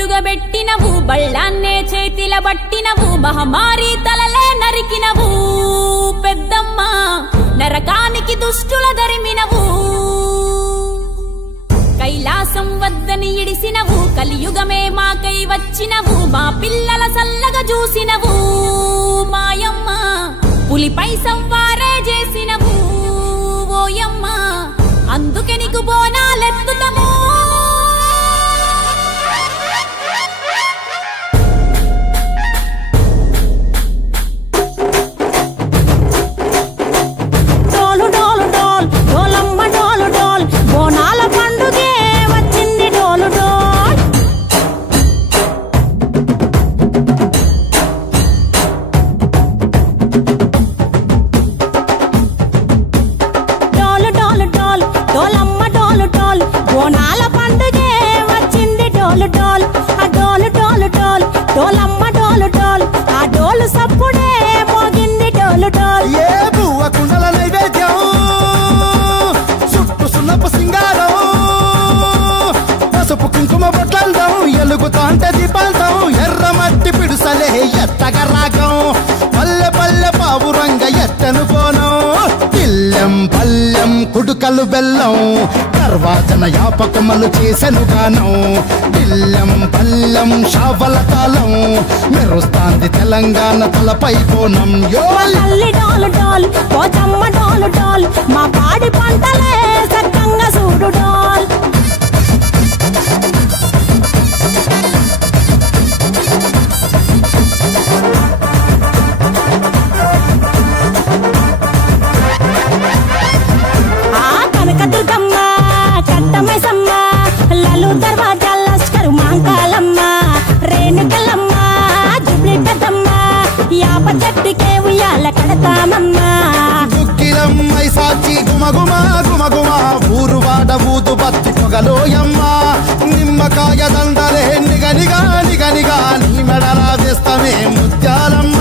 బొట్టుగా పెట్టినవు బళ్ళాన్నే చేతిల బట్టినవు మహమారి తలలే నరికినవు పెద్దమ్మ నరకానికి దుష్టుల దరిమినవు కైలాసం వద్దని ఇడిసినవు కలియుగమే మాకై వచ్చినవు మా పిల్లల సల్లగా చూసినవు మాయమ్మ పులిపై సంవారే చేసినవు ఓయమ్మ అందుకే నీకు బోనాలెత్తుతము ఎర్రమట్టి పిడుసలే ఎత్తగా రాగం పల్లె పల్లె పావురంగ ఎత్తను పోనం పిల్లెం పల్లెం కుడుకలు బెల్లం తర్వాతన యాపకమలు చేసెను గానం పిల్లెం పల్లెం షావల తాళం మెరుస్తాంది తెలంగాణ తలపై కోణం మా పాడి పంటలే సక్కంగా చూడు డోల్ సాచి గుమగుమ గుమగుమ ఊరువాడ ఊదు బత్తి పొగలోయమ్మ నిమ్మకాయ దండలే నిగనిగా నిగనిగా నీ మెడలా వేస్తమే ముత్యాలమ్మ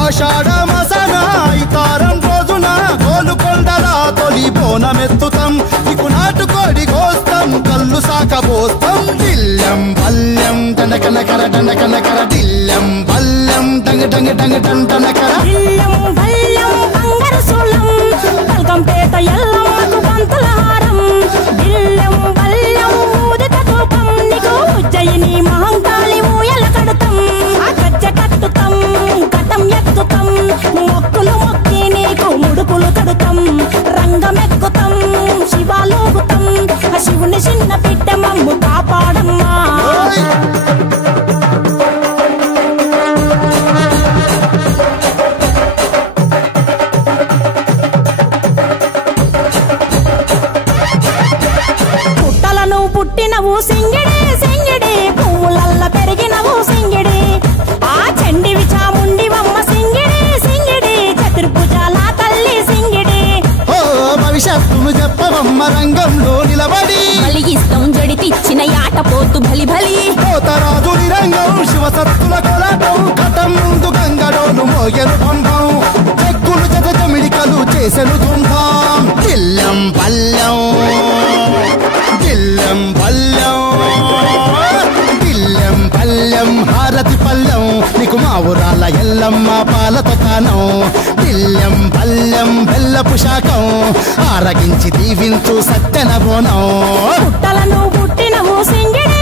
ఆషాఢ మాసన ఇతారం రోజున గోలుకొండల తొలి బోనమెత్తుతాం నీకు నాటుకోడి కోస్తాం కళ్ళు సాకబోస్తాం దిల్లం బల్లం దండకనకర దండకనకర దిల్లం బల్లం డంగ డంగ డంగ డండనకర దిల్లం బల్లం బంగారు సోలం పల్కంపేట ఎల్లమ్మకు పంతుల హారం దిల్లం బల్లం ఊదిత ధూపం నీకు ఉజ్జయిని మహంకాళి ఊయల కడతాం గజ్జ కట్టుతాం కటం ఎక్కుతాం మొక్కులు మొక్కి నీకు ముడుపులు కడుతాం రంగమెక్కుతాం శివాలోగుతాం శివుని చిన్న బిడ్డ మమ్ము కాపాడమ్మా పుట్టినవు సింగిడి సింగిడి పువ్వులల్ల పెరిగినవు సింగిడి ఆ చండివి చాముండివమ్మ సింగిడి సింగిడి చతుర్భుజాల తల్లి సింగిడి ఓ భవిష్యత్తును చెప్పవమ్మ రంగంలో నిలబడి బలిగిస్తాం జడితిచ్చిన యాట పోతు బలి బలి పోతరాజుని రంగం శివసత్తుల కొలటం కటం ముందు గంగడోను మోయను పంపం చెక్కులు జత జమిడికలు చేసెను దుంధాం దిల్లం పల్లం దిల్లం పల్లెం దిల్లం పల్లెం హారతి పల్లెం నీకు మా ఊరాల ఎల్లమ్మ పాలతో కానం దిల్లం పల్లెం బెల్లపు శాఖం ఆరగించి దీవించు సత్యన బోనం పుట్టలను పుట్టినవు సింగిడి